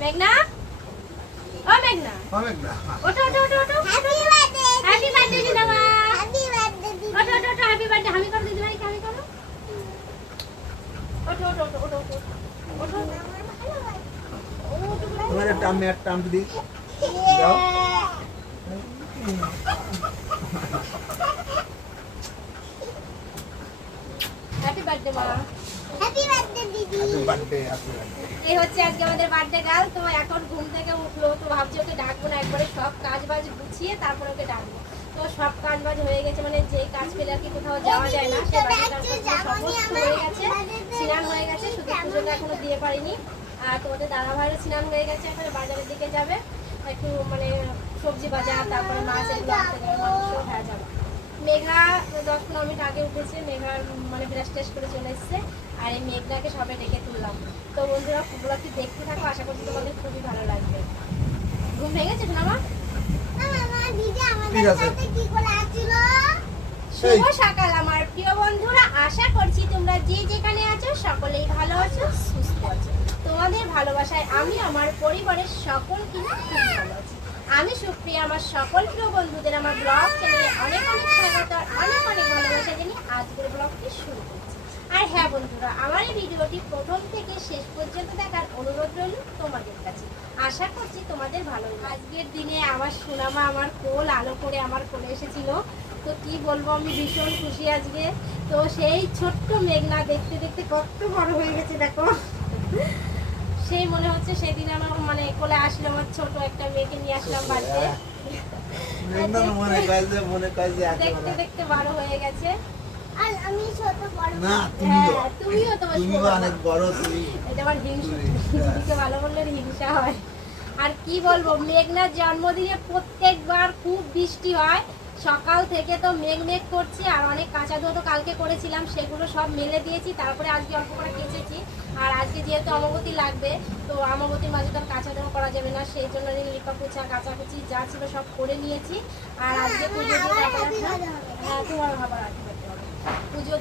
মেঘনা, ও মেঘনা, ওঠো ওঠো ওঠো ওঠো। হ্যাপি বার্থডে জিনামা, ওঠো ওঠো ওঠো, হ্যাপি বার্থডে। হামি করো দিদি ভাইকে, হামি করো। ওঠো ওঠো ওঠো ওঠো ওঠো। তোমার টাম দি যাও। হ্যাপি বার্থডে মা। হ্যাপি বার্থডে দিদি। Happy birthday. এই হচ্ছে আজকে আমাদের বার্থডে গার্ল। তো এখন ঘুম থেকে উঠলো, তো ভাবছি ওকে ডাকবো না, একবারে সব কাজ বাজ গুছিয়ে তারপর ওকে ডাকবো। তো সব কাজ বাজ হয়ে গেছে, মানে যে কাজ পেলে আর কি কোথাও যাওয়া যায় না, সে সমস্ত হয়ে গেছে। স্নান হয়ে গেছে, শুধু পুজোটা এখনো দিয়ে পারিনি। আর তোমাদের দাদা ভাইয়েরও স্নান হয়ে গেছে, এখন বাজারের দিকে যাবে একটু, মানে সবজি বাজার, তারপরে মাছ এগুলো আনতে যাবে, মাংস হয়ে যাবে। মেঘা 10-15 মিনিট আগে উঠেছে, মেঘার মানে ব্রাশ ট্রাশ করে চলে এসছে। আর এই মেঘনাকে সবে ডেকে তুললাম। তো বন্ধুরা পুরোটা দেখতে থাকো, আশা করছি তোমাদের খুবই ভালো লাগবে। ঘুম ভেঙে গেছে না মা? শুভ সকাল আমার প্রিয় বন্ধুরা, আশা করছি তোমরা যে যেখানে আছো সকলেই ভালো আছো, সুস্থ আছো। তোমাদের ভালোবাসায় আমি আমার পরিবারের সকলকে খুব ভালো আছি। আমি সুপ্রিয়া, আমার সকল প্রিয় বন্ধুদের আমার ব্লগ চ্যানেলে অনেক অনেক স্বাগত, অনেক অনেক ভালোবাসা জানিয়ে আজকের ব্লগটি শুরু করছি। আর হ্যাঁ বন্ধুরা, আমার এই ভিডিওটি প্রথম থেকে শেষ পর্যন্ত দেখার অনুরোধ রইল তোমাদের কাছে। আশা করছি তোমাদের ভালো লাগবে। আজকের দিনে আমার সোনামা আমার কোল আলো করে আমার কোলে এসেছিল। তো কি বলবো, আমি ভীষণ খুশি আজকে। তো সেই ছোট্ট মেঘনা দেখতে দেখতে কত বড় হয়ে গেছে দেখো। সেই মনে হচ্ছে সেদিন আমার মানে কোলে আসলো আমার ছোট একটা মেয়েকে নিয়ে আসলাম বাড়িতে। দেখতে দেখতে বড় হয়ে গেছে। আর আমি ছোট বড় না, তুমিও তো অনেক বড়। এটা আমার হিংসা, ভালো বললে হিংসা হয়। আর কি বলবো, মেঘনার জন্মদিনে প্রত্যেকবার খুব বৃষ্টি হয়। সকাল থেকে তো মেঘ মেঘ করছি, আর অনেক কাঁচা ধোয়া তো কালকে করেছিলাম, সেগুলো সব মেলে দিয়েছি। তারপরে আজকে অল্প করে কেচেছি। আর আজকে যেহেতু অমাবতী লাগবে, তো অমাবতীর মাঝে তো কাঁচা ধোয়া করা যাবে না, সেই জন্য লিপা পোছা কাচাকুচি যা ছিল সব করে নিয়েছি। আর আজকে পুজো দিয়ে তোমার খাবার পুজো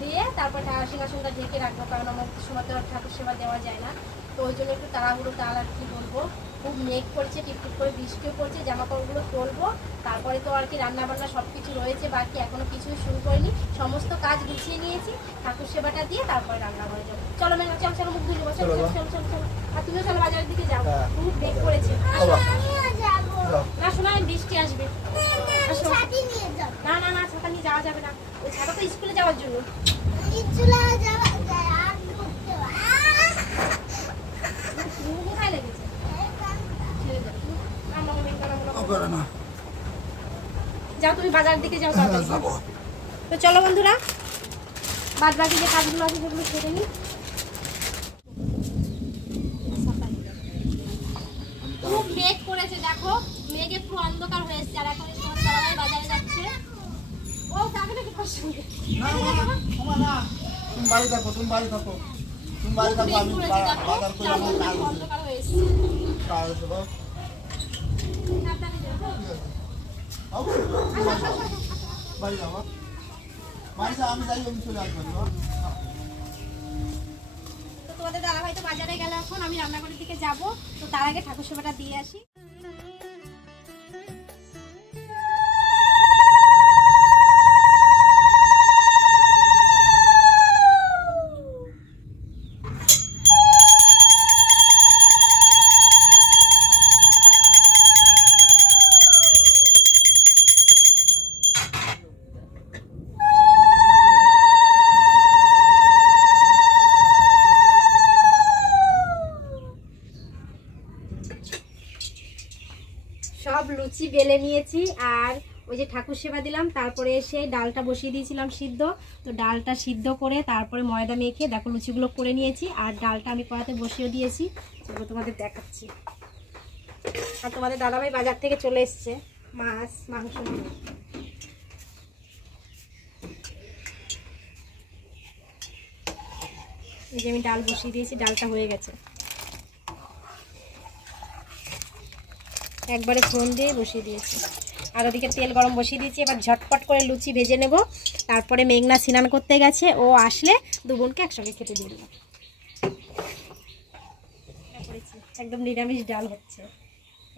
দিয়ে তারপর সিংহাসনটা ঢেকে রাখবো, কারণ অমাবতীর সময় তো ঠাকুর সেবা দেওয়া যায় না। তো ওই জন্য একটু তাড়াহুড়ো, তাহলে আর কি বলবো, খুব মেঘ পড়ছে, টিপটিপ করে বৃষ্টিও পড়ছে। জামা কাপড়গুলো তুলবো, তারপরে তো আর কি রান্না বান্না সব কিছু রয়েছে বাকি, এখনো কিছুই শুরু করিনি। সমস্ত কাজ গুছিয়ে নিয়েছি, ঠাকুর সেবাটা দিয়ে তারপরে রান্না করে যাবো। চলো মেঘনা, চলো চলো, মুখ ধুয়ে চলো চলো চলো চলো। আর তুমিও চলো বাজারের দিকে যাবো, খুব মেঘ পড়েছে। না শোনা, বৃষ্টি আসবে। না না না, ছাতা নিয়ে যাওয়া যাবে না, ওই ছাতা তো স্কুলে যাওয়ার জন্য। কোথায় লেগেছে? যাও তুমি বাজার দিকে যাও। তো চলো বন্ধুরা, বাদ বাকি যে কাজগুলো আছে সেগুলো সেরে নিই। খুব মেঘ করেছে দেখো, মেঘে পুরো অন্ধকার হয়ে এসছে। আর এখন সবাই বাজারে যাচ্ছে। ও যাবে নাকি তোর সঙ্গে? তুমি বাড়ি থাকো, তুমি বাড়ি থাকো, তুমি বাড়ি থাকো, আমি বাজার করে আমার অন্ধকার হয়ে এসছে। কাজ দেবো। বাড়ি যাবো, বাড়ি যাও, আমি যাই, আমি চলে আসবো। তো তোমাদের দাদাভাই তো বাজারে গেল, এখন আমি রান্নাঘরের দিকে যাব। তো তার আগে ঠাকুর সেবাটা দিয়ে আসি। সব লুচি বেলে নিয়েছি, আর ওই যে ঠাকুর সেবা দিলাম, তারপরে এসে ডালটা বসিয়ে দিয়েছিলাম সিদ্ধ। তো ডালটা সিদ্ধ করে তারপরে ময়দা মেখে দেখো লুচিগুলো করে নিয়েছি। আর ডালটা আমি কড়াতে বসিয়ে দিয়েছি, সেগুলো তোমাদের দেখাচ্ছি। আর তোমাদের দাদাভাই বাজার থেকে চলে এসছে মাছ মাংস নিয়ে। এই যে আমি ডাল বসিয়ে দিয়েছি, ডালটা হয়ে গেছে, একবারে ফোড়ন দিয়ে বসিয়ে দিয়েছি। আর ওদিকে তেল গরম বসিয়ে দিয়েছি, এবার ঝটপট করে লুচি ভেজে নেব। তারপরে মেঘনা স্নান করতে গেছে, ও আসলে দু বোনকে একসঙ্গে খেতে দিয়ে দেবো। একদম নিরামিষ ডাল হচ্ছে।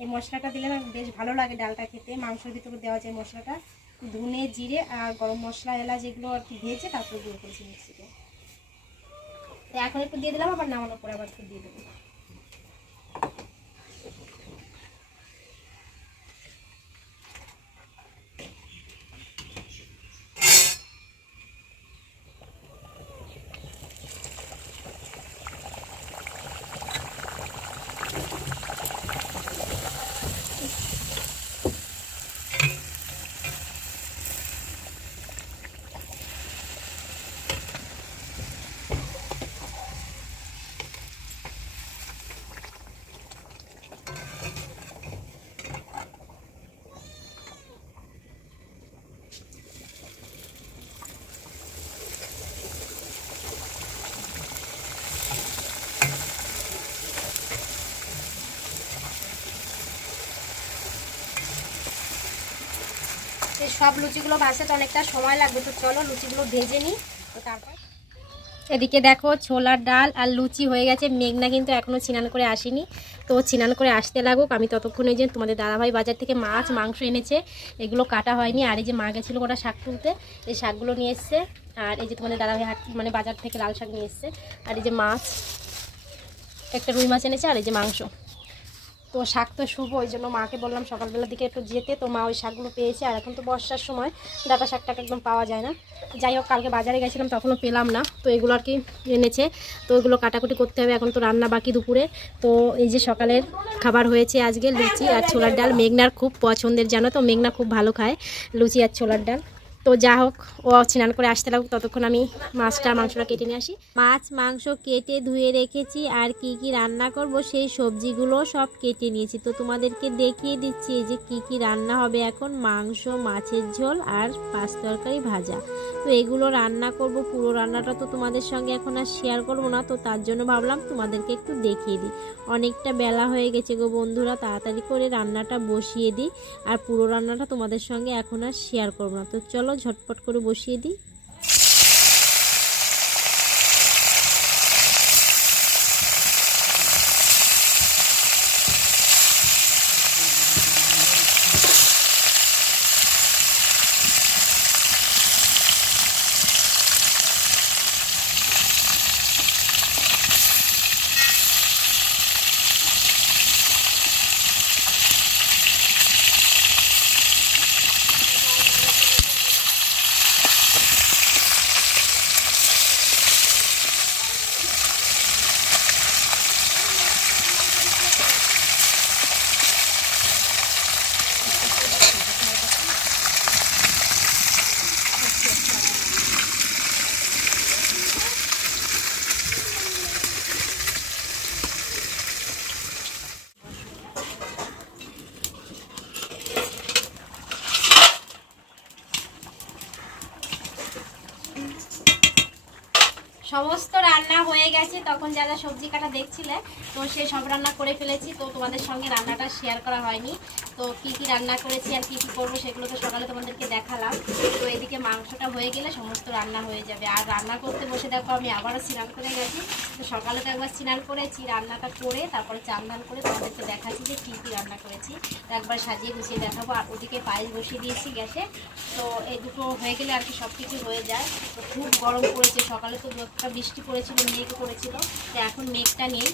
এই মশলাটা দিলে না বেশ ভালো লাগে ডালটা খেতে। মাংসের ভিতরে দেওয়া যায় মশলাটা, ধনে জিরে আর গরম মশলা এলাচ যেগুলো আর কি ভেজে তারপর গুঁড়ো করেছি মিক্সিতে। তো এখন একটু দিয়ে দিলাম, আবার নামানোর পরে আবার একটু দিয়ে দেবো। সব লুচিগুলো ভাজতে অনেকটা সময় লাগবে, তো চলো লুচিগুলো ভেজে নিই। তো তারপর এদিকে দেখো ছোলার ডাল আর লুচি হয়ে গেছে। মেঘনা কিন্তু এখনও স্নান করে আসেনি, তো স্নান করে আসতে লাগুক। আমি ততক্ষণে যে তোমাদের দাদাভাই বাজার থেকে মাছ মাংস এনেছে, এগুলো কাটা হয়নি। আর এই যে মা গেছিলো ওটা শাক তুলতে, এই শাকগুলো নিয়ে এসছে। আর এই যে তোমাদের দাদাভাই মানে বাজার থেকে লাল শাক নিয়ে এসছে। আর এই যে মাছ, একটা রুই মাছ এনেছে, আর এই যে মাংস। তো শাক তো শুভ, ওই জন্য মাকে বললাম সকালবেলার দিকে একটু যেতে, তো মা ওই শাকগুলো পেয়েছে। আর এখন তো বর্ষার সময় ডাঁটা শাকটাকে একদম পাওয়া যায় না। যাই হোক, কালকে বাজারে গেছিলাম তখনও পেলাম না, তো এগুলো আর কি এনেছে। তো ওইগুলো কাটাকুটি করতে হবে। এখন তো রান্না বাকি দুপুরে। তো এই যে সকালের খাবার হয়েছে আজকে লুচি আর ছোলার ডাল। মেঘনার খুব পছন্দের, জানো তো, মেঘনা খুব ভালো খায় লুচি আর ছোলার ডাল। তো যা হোক, ও স্নান করে আসতে লাগুক, ততক্ষণ আমি মাছটা মাংসটা কেটে নিয়ে আসি। মাছ মাংস কেটে ধুয়ে রেখেছি, আর কি কি রান্না করব সেই সবজিগুলো সব কেটে নিয়েছি। তো তোমাদেরকে দেখিয়ে দিচ্ছি এই যে কি কি রান্না হবে এখন। মাংস, মাছের ঝোল আর পাঁচ তরকারি ভাজা। তো এগুলো রান্না করব। পুরো রান্নাটা তো তোমাদের সঙ্গে এখন আর শেয়ার করব না, তো তার জন্য ভাবলাম তোমাদেরকে একটু দেখিয়ে দিই। অনেকটা বেলা হয়ে গেছে গো বন্ধুরা, তাড়াতাড়ি করে রান্নাটা বসিয়ে দিই। আর পুরো রান্নাটা তোমাদের সঙ্গে এখন আর শেয়ার করব না, তো চলো ঝটপট করে বসিয়ে দিই। সমস্ত রান্না হয়ে গেছে। তখন যা যা সবজি কাটা দেখছিলে, তো সেই সব রান্না করে ফেলেছি। তো তোমাদের সঙ্গে রান্নাটা শেয়ার করা হয়নি। তো কি কি রান্না করেছি আর কি কি করবো সেগুলো তো সকালে তোমাদেরকে দেখালাম। তো এদিকে মাংসটা হয়ে গেলে সমস্ত রান্না হয়ে যাবে। আর রান্না করতে বসে দেখো আমি আবারও স্নান করে গেছি। তো সকালে তো একবার স্নান করেছি, রান্নাটা করে তারপরে চান ধান করে তোমাদেরকে দেখাচ্ছি যে কী কী রান্না করেছি। তো একবার সাজিয়ে গুছিয়ে দেখাবো। আর ওদিকে পায়েস বসিয়ে দিয়েছি গ্যাসে। তো এই দুটো হয়ে গেলে আর কি সব কিছু হয়ে যায়। তো খুব গরম পড়েছে। সকালে তো একটা বৃষ্টি পড়েছিল, মেঘ পড়েছিল, তো এখন মেঘটা নেই।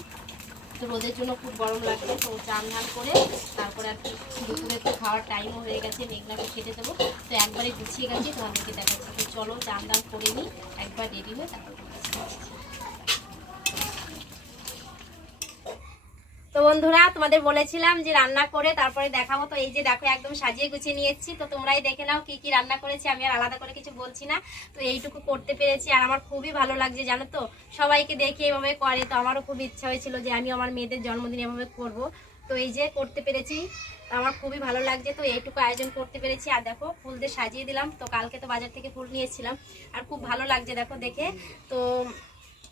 তো রোদের জন্য খুব গরম লাগবে। তো চান ধান করে তারপরে আর কি দুপুরে তো খাওয়ার টাইমও হয়ে গেছে, মেঘনাকে খেতে দেবো। তো একবারে গুছিয়ে গেছি, তোমাদেরকে দেখাচ্ছি। তো চলো চান ধান করে নিই, একবার রেডি হয়ে তারপর। তো বন্ধুরা, তোমাদের বলেছিলাম যে রান্না করে তারপরে দেখাবো। তো এই যে দেখো একদম সাজিয়ে গুছিয়ে নিয়ে এসেছি। তো তোমরাই দেখে নাও কি কি রান্না করেছি। আমি আর আলাদা করে কিছু বলছি না। তো এইটুকু করতে পেরেছি আর আমার খুবই ভালো লাগছে, জানো তো। সবাইকে দেখে এভাবে করে, তো আমারও খুব ইচ্ছা হয়েছিল যে আমি আমার মেয়েদের জন্মদিন এভাবে করব। তো এই যে করতে পেরেছি, আমার খুবই ভালো লাগছে। তো এইটুকু আয়োজন করতে পেরেছি। আর দেখো ফুল দিয়ে সাজিয়ে দিলাম। তো কালকে তো বাজার থেকে ফুল নিয়ে এসেছিলাম, আর খুব ভালো লাগছে দেখো দেখে। তো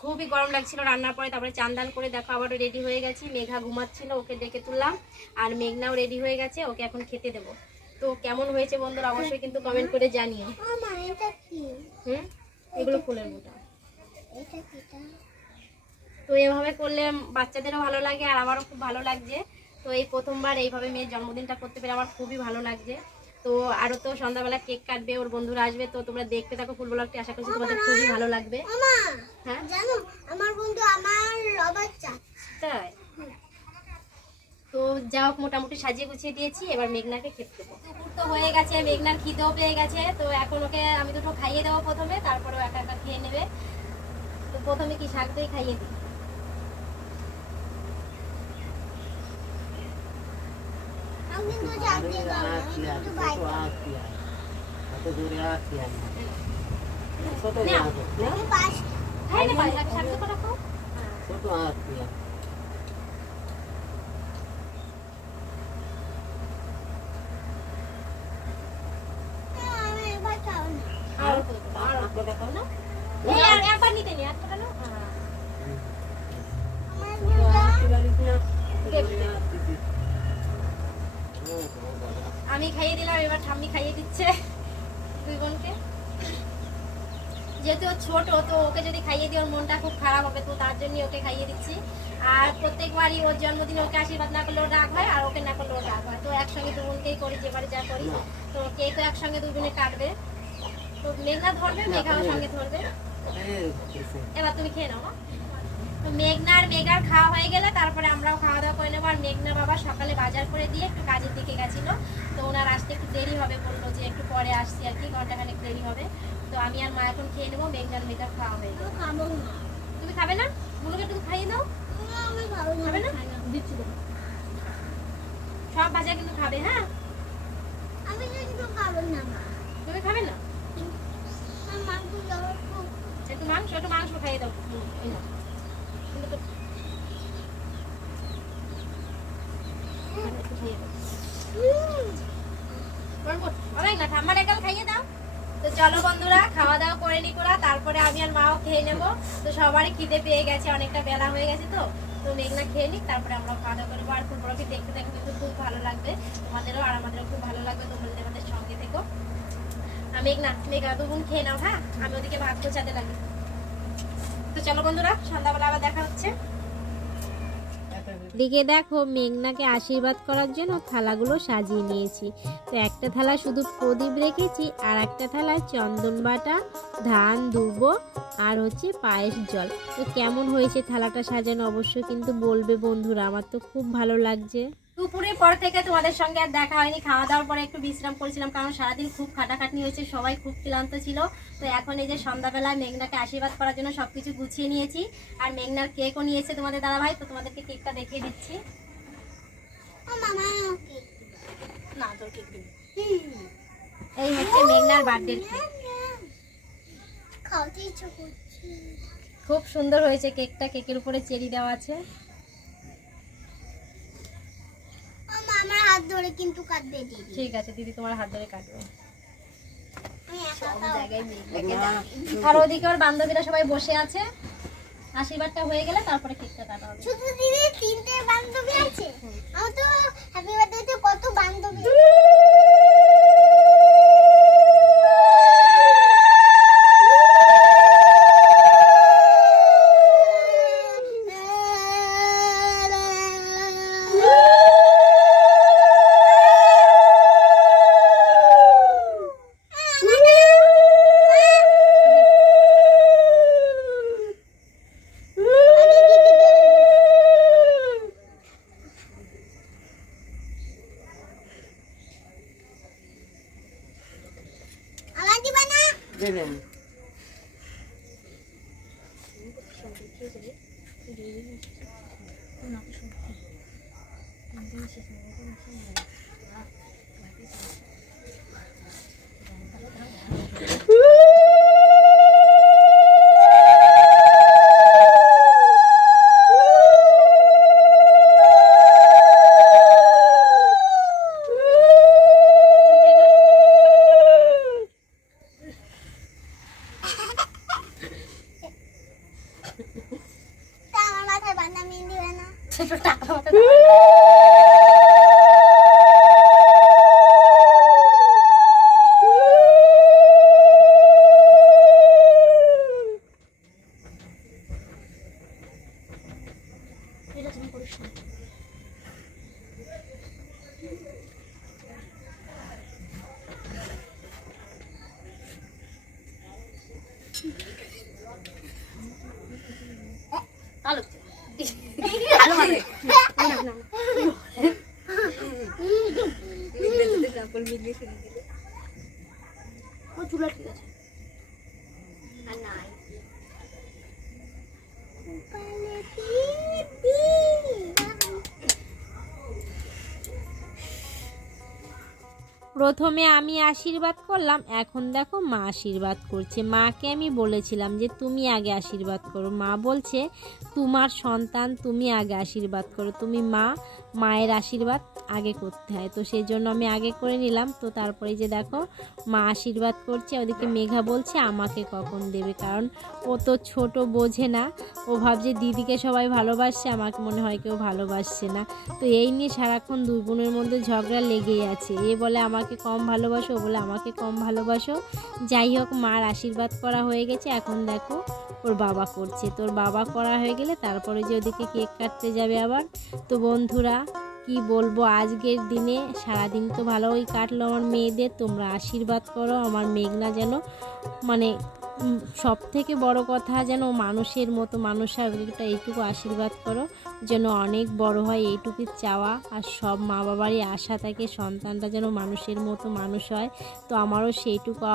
খুবই গরম লাগছিল রান্নার পরে। তারপরে চান দান করে দেখো আবারও রেডি হয়ে গেছি। মেঘা ঘুমাচ্ছিল, ওকে ডেকে তুললাম। আর মেঘনাও রেডি হয়ে গেছে, ওকে এখন খেতে দেবো। তো কেমন হয়েছে বন্ধুরা অবশ্যই কিন্তু কমেন্ট করে জানিও। এগুলো ফুলের মোটা। তো এভাবে করলে বাচ্চাদেরও ভালো লাগে আর আমারও খুব ভালো লাগছে। তো এই প্রথমবার এইভাবে মেয়ের জন্মদিনটা করতে পেরে আমার খুবই ভালো লাগছে। তো আরও তো সন্ধ্যাবেলা কেক কাটবে, ওর বন্ধুরা আসবে, তো তোমরা দেখতে থাকো ফুল ব্লগটি, আশা করছি তোমাদের খুবই ভালো লাগবে। মামা হ্যাঁ জানো আমার বন্ধু আমার রবার চাচ্ছে। তাই তো যা হোক মোটামুটি সাজিয়ে গুছিয়ে দিয়েছি, এবার মেঘনাকে খেতে দেবো। দুপুর তো হয়ে গেছে, মেঘনার খিদেও পেয়ে গেছে, তো এখন ওকে আমি দুটো খাইয়ে দেবো প্রথমে, তারপরেও একা একা খেয়ে নেবে। তো প্রথমে কি শাক দিয়ে খাইয়ে দিই। আমি কিন্তু যাচ্ছি না, আমি কিন্তু বাইক আমি পাস খাই না পাই, শাক তো কটা খাও। আমি এবার খাবো না। আর অল্প দেবো, আর অল্প দেবো না। এই একবার নিতে নি, আর কটা নাও। হ্যাঁ। আমার বন্ধু আমি খাইয়ে দিলাম, এবার ঠাম্মি খাইয়ে দিচ্ছে দুই বোনকে। যেহেতু ও ছোট, তো ওকে যদি খাইয়ে দিই ওর মনটা খুব খারাপ হবে, তো তার জন্য ওকে খাইয়ে দিচ্ছি। আর প্রত্যেকবারই ওর জন্মদিনে ওকে আশীর্বাদ না করলে ওর রাগ হয়, আর ওকে না করলে ওর রাগ হয়। তো একসঙ্গে দু বোনকেই করি, যেবারে যা করি। তো কেকও একসঙ্গে দুজনে কাটবে। তো মেঘনা ধরবে, মেঘাও সঙ্গে ধরবে। এবার তুমি খেয়ে নাও। তো মেঘনার খাওয়া হয়ে গেলে তারপরে আমরাও খাওয়া দাওয়া করে নেবো। আর মেঘনা বাবা সকালে বাজার করে দিয়ে একটু কাজের দিকে গেছিল, তো ওনার আসতে একটু দেরি হবে, বললো যে একটু পরে আসছি আর কি, ঘন্টাখানেক দেরি হবে। তো আমি আর মা এখন খেয়ে নেবো, মেঘনার খাওয়া হয়ে গেল। খাবো না। তুমি খাবে না? বুনুকে একটু খাইয়ে দাও। আমি খাবো না। খাবে না? দিচ্ছি তো। সব ভাজা কিন্তু খাবে, হ্যাঁ? আমি কিন্তু খাবো না মা। তুমি খাবে না? আমার মাংস খাবো খুব। একটু মাংস খাইয়ে দাও। এই নাও। কিন্তু তো- একটু খাইয়ে দাও। অনেক না, ঠাম্মার একাল খাইয়ে দাও। তো চলো বন্ধুরা, খাওয়া দাওয়া করে নি করা, তারপরে আমি আর মাও খেয়ে নেবো। তো সবারই খিদে পেয়ে গেছে, অনেকটা বেলা হয়ে গেছে। তো মেঘনা খেয়ে নিক, তারপরে আমরা খাওয়া দাওয়া করবো। আর ফুলগুলোকে দেখতে দেখতে কিন্তু খুব ভালো লাগবে তোমাদেরও, আর আমাদেরও খুব ভালো লাগবে। তোমরা আমাদের সঙ্গে থেকো। মেঘনা দুগুণ খেয়ে নাও, হ্যাঁ? আমি ওদিকে ভাত গোছাতে লাগি। তো চলো বন্ধুরা, সন্ধ্যাবেলা আবার দেখা হচ্ছে। দিকে দেখো মেঘনাকে আশীর্বাদ করার জন্য থালাগুলো সাজিয়ে নিয়েছি। তো একটা থালা শুধু প্রদীপ রেখেছি, আর একটা থালায় চন্দন বাটা, ধান দুর্ব আর হচ্ছে পায়েস জল। তো কেমন হয়েছে থালাটা সাজানো অবশ্যই কিন্তু বলবে বন্ধুরা, আমার তো খুব ভালো লাগছে। দুপুরের পর থেকে তোমাদের সঙ্গে আর দেখা হয়নি। খাওয়া দাওয়ার পরে একটু বিশ্রাম করেছিলাম, কারণ সারাদিন খুব খাটাখাটনি হয়েছে, সবাই খুব ক্লান্ত ছিল। তো এখন এই যে সন্ধ্যাবেলায় মেঘনাকে আশীর্বাদ করার জন্য সবকিছু গুছিয়ে নিয়েছি। আর মেঘনার কেকও নিয়েছে তোমাদের দাদাভাই, তো তোমাদেরকে কেকটা দেখিয়ে দিচ্ছি। ও মামা না তোর কেক দিবি। এই হচ্ছে মেঘনার বার্থডে কেক। খাওয়াতে ইচ্ছে করছে। খুব সুন্দর হয়েছে কেকটা, কেকের উপরে চেরি দেওয়া আছে। ও মা আমার হাত ধরে কিন্তু কাটবে দিদি। ঠিক আছে দিদি, তোমার হাত ধরে কাটবে। আমি একা সব খাবো। জায়গায় মেঘনাকে দাও। আর ওদিকে ওর বান্ধবীরা সবাই বসে আছে। আশীর্বাদটা হয়ে গেলে তারপরে কেকটা কাটা হবে। শুধু দিদি 3টে বান্ধবী আছে। আমার তো হ্যাপি বার্থডেতে কত বান্ধবী। আমার দিবা না? তা আমার মাথায় বান্ধা মিল দিবে না? ছোট টাকা মতো দাও। চুলা ঠিক আছে আর নাই প্রথমে আমি আশীর্বাদ করলাম, এখন দেখো মা আশীর্বাদ করছে। মাকে আমি বলেছিলাম যে তুমি আগে আশীর্বাদ করো, মা বলছে তোমার সন্তান তুমি আগে আশীর্বাদ করো, তুমি মা, মায়ের আশীর্বাদ আগে করতে হয়। তো সেই জন্য আমি আগে করে নিলাম। তো তারপরে যে দেখো মা আশীর্বাদ করছে, ওদিকে মেঘা বলছে আমাকে কখন দেবে, কারণ ও তো ছোট, বোঝে না, ও ভাবছে দিদিকে সবাই ভালোবাসছে, আমাকে মনে হয় কেউ ভালোবাসছে না। তো এই নিয়ে সারাক্ষণ দুই বোনের মধ্যে ঝগড়া লেগেই আছে। এ বলে আমাকে কম ভালোবাসো, ও বলে আমাকে কম ভালোবাসো। যাই হোক, মার আশীর্বাদ করা হয়ে গেছে, এখন দেখো ওর বাবা করছে। তোর বাবা করা হয়ে গেলে তারপরে যে ওদিকে কেক কাটতে যাবে আবার। তো বন্ধুরা কি বলবো, আজকের দিনে সারাদিন তো ভালোই কাটলো আমার মেয়েদের। তোমরা আশীর্বাদ করো আমার মেঘনা যেন মানে সব থেকে বড় কথা যেন মানুষের মতো মানুষ হয়, এইটুকু আশীর্বাদ করো যেন অনেক বড় হয়, এইটুকুই চাওয়া। আর সব মা বাবারই আশা থাকে সন্তানটা যেন মানুষের মতো মানুষ হয়। তো আমারও সেইটুকু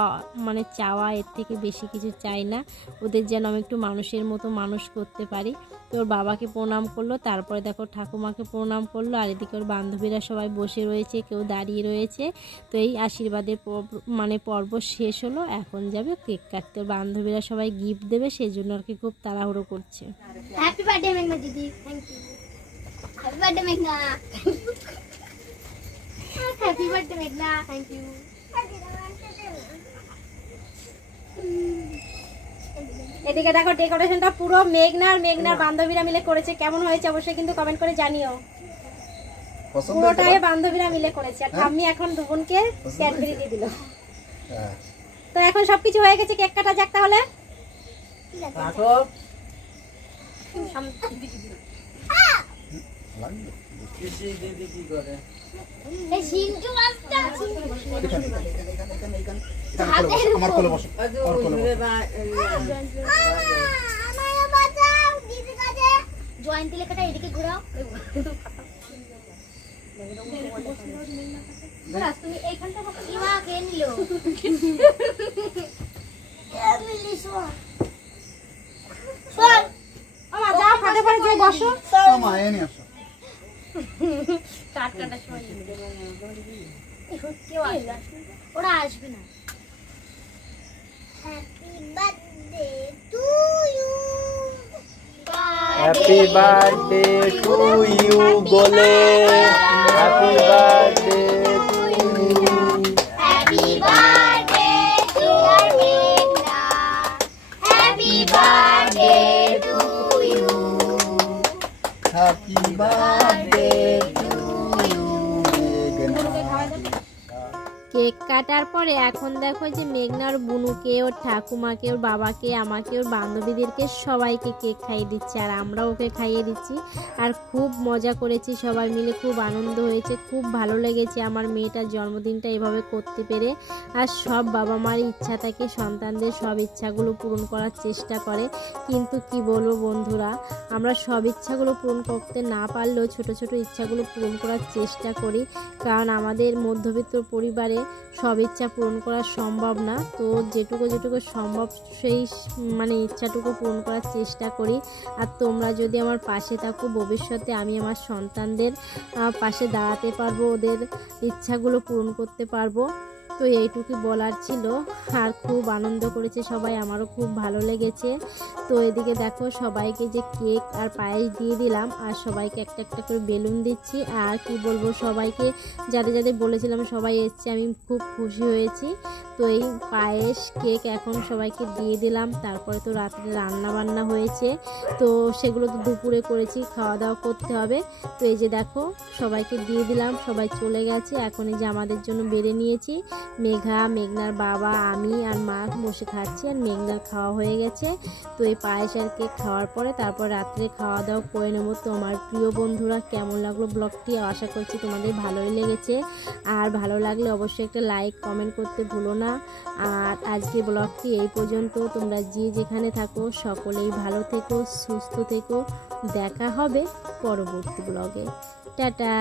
মানে চাওয়া, এর থেকে বেশি কিছু চাই না, ওদের যেন আমি একটু মানুষের মতো মানুষ করতে পারি। তো ওর বাবাকে প্রণাম করলো, তারপরে দেখো ঠাকুমাকে প্রণাম করলো, আর এদিকে ওর বান্ধবীরা সবাই বসে রয়েছে, কেউ দাঁড়িয়ে রয়েছে। তো এই আশীর্বাদের মানে পর্ব শেষ হলো, এখন যাবে কেক কাটতে। ওর বান্ধবীরা সবাই গিফট দেবে, সেই জন্য আর কি খুব তাড়াহুড়ো করছে। হ্যাপি বার্থডে মেঘনা দিদি, থ্যাংক ইউ। হ্যাপি বার্থডে মেঘনা, হ্যাপি বার্থডে মেঘনা, থ্যাংক ইউ। এদিকে দেখো ডেকোরেশনটা পুরো মেঘনার বান্ধবীরা মিলে করেছে। কেমন হয়েছে অবশ্যই কিন্তু কমেন্ট করে জানিও। পুরোটাই বান্ধবীরা মিলে করেছে। আর ঠাম্মি এখন দুবোনকে ক্যাডবেরি দিয়ে দিল। তো এখন সবকিছু হয়ে গেছে, কেক কাটা যাক তাহলে। এই সিনটু মাস্টার আমার কোলে বসো, আমার কোলে বসো। আমায় বাঁচাও, দিদি কাছে জয়ন্তী লেখাটা এদিকে ঘোরাও। তুমি এইখানটা কি মা কে নিল? যাও খাটে পরে যে বসো। মা এ নিয়ে আসো। কাটার সময় কেউ আসবে না। ওরা আসবে না। Happy birthday to you, happy birthday to you বলে, happy birthday to you. Happy birthday to মেঘনা, happy birthday to you, happy birthday to you মেঘনা। কেক কাটার পরে এখন দেখো যে মেঘনার বুনুকে, ওর ঠাকুমাকে, ওর বাবাকে, আমাকে, ওর বান্ধবীদেরকে সবাইকে কেক খাইয়ে দিচ্ছে, আর আমরাও ওকে খাইয়ে দিচ্ছি। আর খুব মজা করেছি সবাই মিলে, খুব আনন্দ হয়েছে, খুব ভালো লেগেছে আমার মেয়েটার জন্মদিনটা এভাবে করতে পেরে। আর সব বাবা মার ইচ্ছা থাকে সন্তানদের সব ইচ্ছাগুলো পূরণ করার চেষ্টা করে, কিন্তু কি বলবো বন্ধুরা, আমরা সব ইচ্ছাগুলো পূরণ করতে না পারলেও ছোট ছোট ইচ্ছাগুলো পূরণ করার চেষ্টা করি, কারণ আমাদের মধ্যবিত্ত পরিবারে সব ইচ্ছা পূরণ করা সম্ভব না। তো যেটুকু সম্ভব সেই মানে ইচ্ছাটুকু পূরণ করার চেষ্টা করি। আর তোমরা যদি আমার পাশে থাকো, ভবিষ্যতে আমি আমার সন্তানদের পাশে দাঁড়াতে পারবো, ওদের ইচ্ছাগুলো পূরণ করতে পারবো। তো এইটুকু বলার ছিল। আর খুব আনন্দ করেছে সবাই, আমারও খুব ভালো লেগেছে। তো এদিকে দেখো সবাইকে যে কেক আর পায়েস দিয়ে দিলাম, আর সবাইকে একটা একটা করে বেলুন দিচ্ছি। আর কি বলবো, সবাইকে যাদের বলেছিলাম সবাই এসছে, আমি খুব খুশি হয়েছি। তো এই পায়েস কেক এখন সবাইকে দিয়ে দিলাম। তারপরে তো রাত্রে রান্না বান্না হয়েছে, তো সেগুলো তো দুপুরে করেছি, খাওয়া দাওয়া করতে হবে। তো এই যে দেখো সবাইকে দিয়ে দিলাম, সবাই চলে গেছে। এখন এই যে আমাদের জন্য বেড়ে নিয়েছি। মেঘনার বাবা, আমি আর মা বসে খাচ্ছি, আর মেঘনার খাওয়া হয়ে গেছে। তো এই পায়েস আর কেক খাওয়ার পরে তারপর রাত্রে খাওয়া দাওয়া করে নেবো। তো আমার প্রিয় বন্ধুরা, কেমন লাগলো ব্লগটি? আশা করছি তোমাদের ভালোই লেগেছে, আর ভালো লাগলে অবশ্যই একটা লাইক কমেন্ট করতে ভুলো না। আর আজকে ব্লগটি এই পর্যন্ত। তোমরা যে যেখানে থাকো সকলেই ভালো থেকো, সুস্থ থেকো। দেখা হবে পরবর্তী ব্লগে। টাটা।